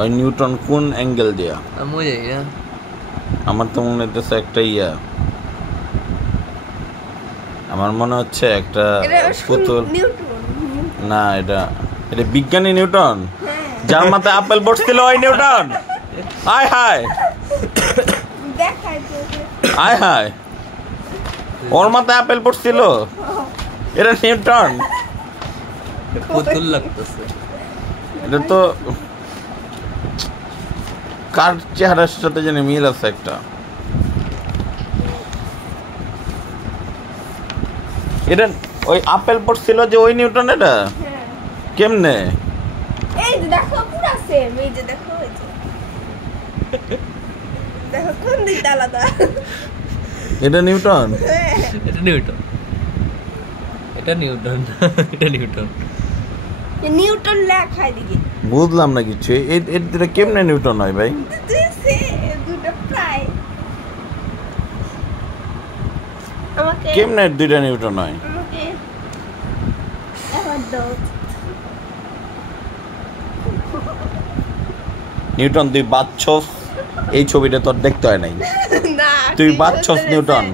ওই নিউটন কোন অ্যাঙ্গেল দিয়া? আমি জানি না। আমার তো মনে হচ্ছে একটা আমার মনে হচ্ছে একটা পুতুল। না, এটা বিজ্ঞানী নিউটন, যার মাথায় আপেল পড়ছিল ওই নিউটন। আয় হায় আয় হায়, ওর মাথায় আপেল পড়ছিল, এটা নিউটন। পুতুল লাগতেছে। এটা তো কার চেহারার সাথে জানি মিল আছে একটা। এটা ওই আপেল পড়ছিল যে ওই নিউটন, এটা কেমনে? এই যে দেখো পুরো সেম, এই যে দেখো, এই যে দেখো কোন দিকটা আলাদা। এটা নিউটন, এটা নিউটন, এটা নিউটন, এটা নিউটন। নিউটন লেখা দিকে বুঝলাম না কিছু। এটা কেমনে নিউটন হয় ভাই? দুটো প্রায় আমাকে কেমনে দুইটা নিউটন হয়? আমাকে এবার দাও। নিউটন তুই বাচ্চস, এই ছবিটা তোর দেখতে হয় নাই। না, তুই বাচ্চস নিউটন।